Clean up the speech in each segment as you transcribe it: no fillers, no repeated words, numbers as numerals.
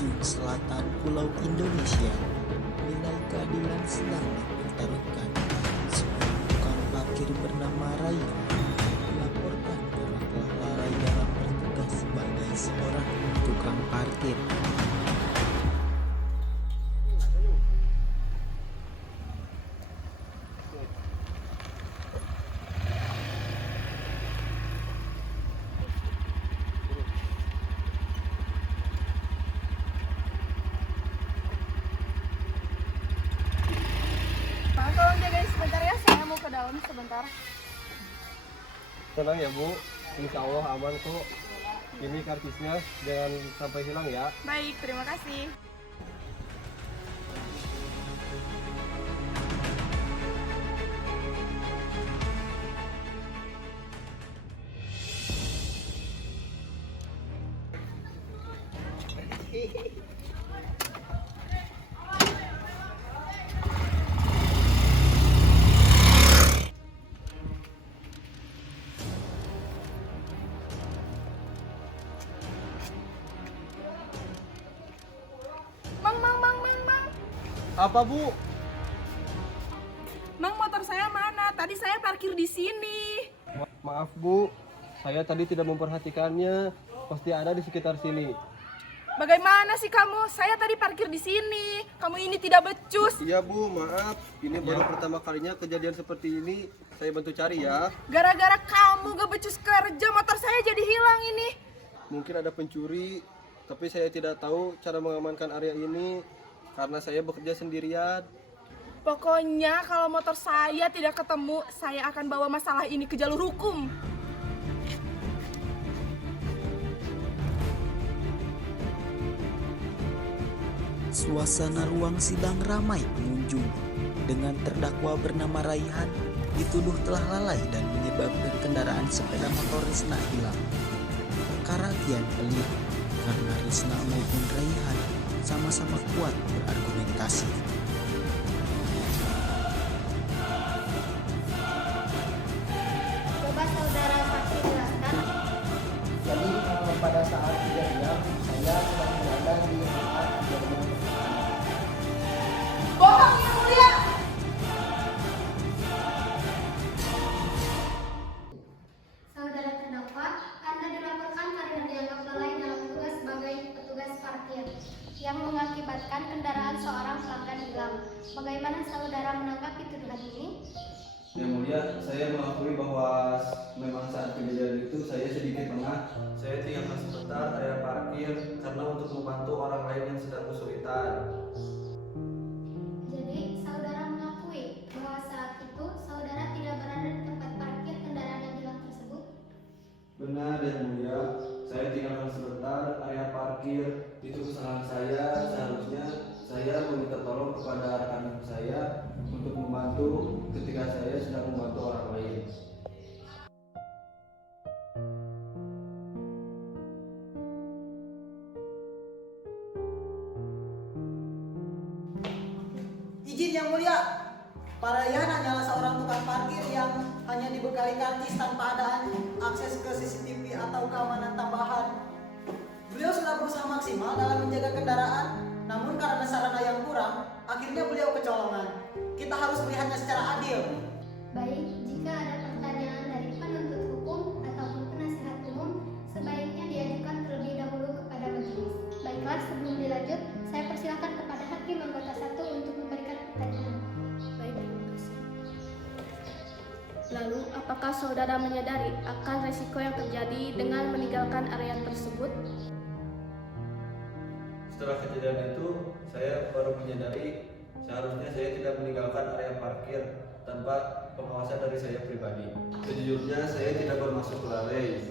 ujung selatan Pulau Indonesia, nilai keadilan sedang dipertaruhkan. Seorang tukang parkir bernama Raihan dilaporkan karena telah lalai dalam bertugas sebagai seorang tukang parkir. Pak, tolong jagain sebentar ya, saya mau ke dalam sebentar. Tenang ya Bu, insya Allah aman kok. Ini kartisnya, jangan sampai hilang ya. Baik, terima kasih. Mang. Apa Bu? Mang, motor saya mana? Tadi saya parkir di sini. Maaf Bu, saya tadi tidak memperhatikannya. Pasti ada di sekitar sini. Bagaimana sih kamu? Saya tadi parkir di sini. Kamu ini tidak becus. Iya Bu, maaf. Ini baru pertama kalinya kejadian seperti ini. Saya bantu cari ya. Gara-gara kamu gak becus kerja, motor saya jadi hilang ini. Mungkin ada pencuri, tapi saya tidak tahu cara mengamankan area ini karena saya bekerja sendirian. Pokoknya kalau motor saya tidak ketemu, saya akan bawa masalah ini ke jalur hukum. Suasana ruang sidang ramai pengunjung dengan terdakwa bernama Raihan dituduh telah lalai dan menyebabkan kendaraan sepeda motor Risna hilang. Perkara kian pelik karena Risna maupun Raihan sama-sama kuat berargumentasi. Coba saudara saksi jelaskan. Jadi pada saat kejadian saya sedang berada di tempat kejadian. Bohong yang mulia! Saudara terdakwa, Anda dilaporkan karena dianggap lalai dalam tugas sebagai petugas parkir yang mengakibatkan kendaraan seorang pelanggan hilang. Bagaimana saudara menanggapi tuduhan ini? Yang mulia, saya mengakui bahwa memang saat kejadian itu saya sedikit lengah. Saya tinggalkan sebentar area parkir karena untuk membantu orang lain yang sedang kesulitan. Jadi, saudara mengakui bahwa saat itu saudara tidak berada di tempat parkir kendaraan yang hilang tersebut? Benar yang mulia, saya tinggalkan sebentar area parkir. Itu kesalahan saya. Seharusnya saya meminta tolong kepada rekan saya untuk membantu ketika saya sedang membantu orang lain. Izin yang mulia, Pak Raihan hanyalah seorang tukang parkir yang hanya dibekali kartis tanpa ada akses ke CCTV atau keamanan tambahan. Beliau sudah berusaha maksimal dalam menjaga kendaraan, namun karena sarana yang kurang, akhirnya beliau kecolongan. Kita harus melihatnya secara adil. Baik, jika ada pertanyaan dari penuntut hukum ataupun penasihat umum, sebaiknya diajukan terlebih dahulu kepada majelis. Baiklah, sebelum dilanjut, saya persilakan kepada hakim anggota 1 untuk memberikan pertanyaan. Baik, terima kasih. Lalu, apakah saudara menyadari akan resiko yang terjadi dengan meninggalkan area tersebut? Setelah kejadian itu, saya baru menyadari seharusnya saya tidak meninggalkan area parkir tanpa pengawasan dari saya pribadi. Sejujurnya saya tidak bermaksud lalai.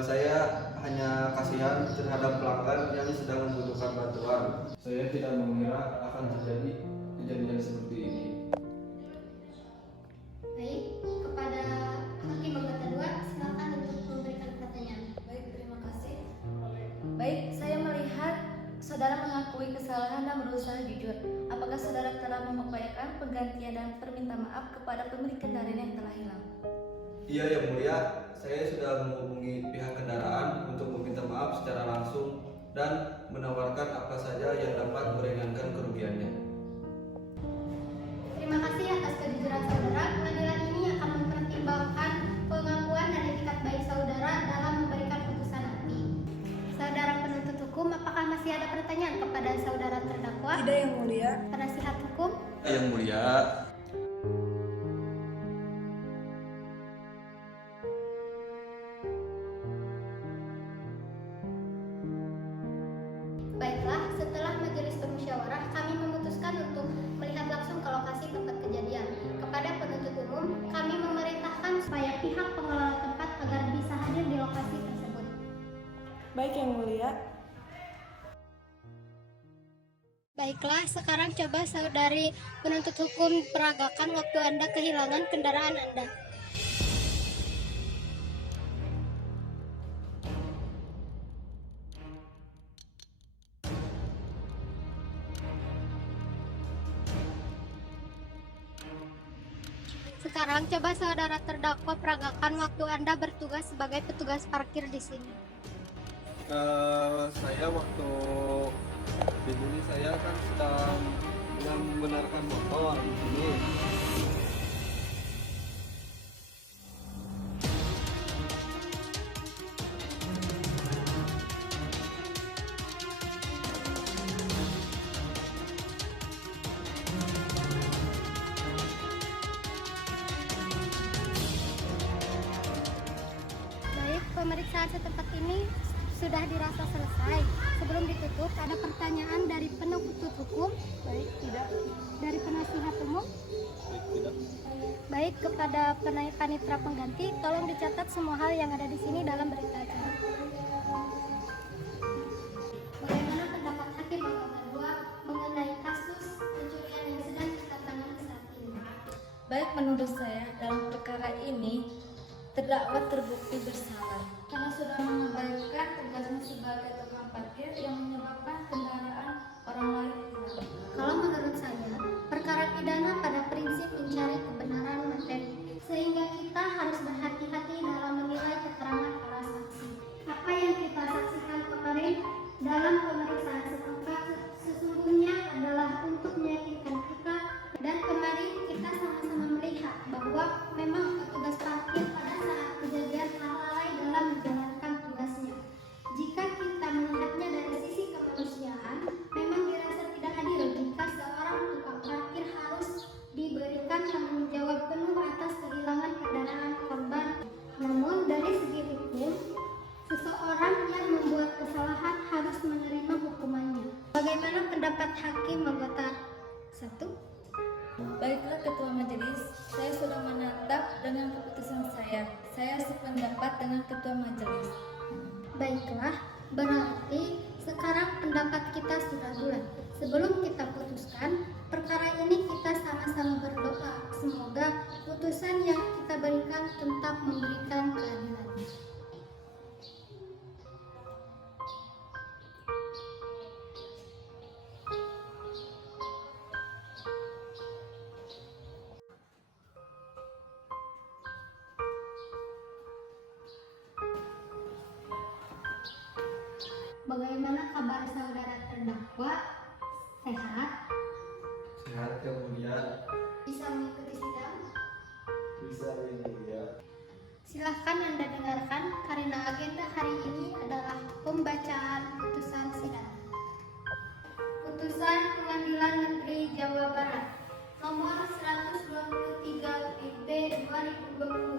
Saya hanya kasihan terhadap pelanggan yang sedang membutuhkan bantuan. Saya tidak mengira akan terjadi kejadian seperti ini. Baik, kepada hakim anggota 2, silakan untuk memberikan pertanyaan. Baik, terima kasih. Baik, saya melihat saudara mengakui kesalahan dan berusaha jujur. Apakah saudara telah mengupayakan penggantian dan perminta maaf kepada pemilik kendaraan yang telah hilang? Iya yang mulia, saya sudah menghubungi pihak kendaraan untuk meminta maaf secara langsung dan menawarkan apa saja yang dapat meringankan kerugiannya. Terima kasih atas kejujuran saudara. Pengadilan ini akan mempertimbangkan pengakuan dan etikat baik saudara dalam memberikan putusan nanti. Saudara penuntut hukum, apakah masih ada pertanyaan kepada saudara terdakwa? Tidak, Yang Mulia. Penasihat hukum? Yang mulia, Baiklah, setelah majelis bermusyawarah, kami memutuskan untuk melihat langsung ke lokasi tempat kejadian. Kepada penuntut umum, kami memerintahkan supaya pihak pengelola tempat agar bisa hadir di lokasi tersebut. Baik, Yang Mulia. Baiklah, sekarang coba saudari penuntut hukum peragakan waktu Anda kehilangan kendaraan Anda. Sekarang coba saudara terdakwa peragakan waktu Anda bertugas sebagai petugas parkir di sini. Saya waktu di sini saya kan sedang membenarkan motor di sini. Baik, pemeriksaan setempat ini sudah dirasa selesai. Sebelum ditutup, ada pertanyaan dari penuntut hukum? Baik, tidak. Dari penasihat umum? Tidak. Baik, kepada panitera pengganti, tolong dicatat semua hal yang ada di sini dalam berita acara. Bagaimana pendapat Hakim Agama 2 mengenai kasus pencurian yang sedang kita tangani saat ini? Baik, menurut saya dalam perkara ini terdakwa terbukti bersalah karena sudah mengabaikan tugasnya sebagai tukang parkir yang menyebabkan kendaraan orang lain hilang. Kalau menurut saya, perkara pidana pada prinsip mencari kebenaran materi, sehingga kita harus berhati-hati dalam menilai keterangan para saksi. Apa yang kita saksikan kemarin dalam pemeriksaan setempat sesungguhnya adalah untuk meyakinkan kita, dan kemarin kita sama-sama melihat bahwa memang petugas parkir pada saat kejadian lalai dalam menjalankan tugasnya. Jika kita melihatnya dari sisi kemanusiaan, memang dirasa tidak adil jika seorang tukang parkir harus diberikan tanggung jawab penuh atas kehilangan kendaraan korban. Namun dari segi hukum, seseorang yang membuat kesalahan harus menerima hukumannya. Bagaimana pendapat hakim anggota 1? Baiklah Ketua Majelis, saya sudah menatap dengan keputusan saya. Saya sependapat dengan Ketua Majelis. Baiklah, berarti sekarang pendapat kita sudah bulat. Sebelum kita putuskan, perkara ini kita sama-sama berdoa. Semoga putusan yang kita berikan tetap memberikan keadilan. Bagaimana kabar saudara terdakwa? Sehat? sehat Yang mulia, Bisa mengikuti sidang? bisa Yang mulia. Silahkan Anda dengarkan karena agenda hari ini adalah pembacaan putusan sidang. Putusan Pengadilan Negeri Jawa Barat nomor 123 PB 2020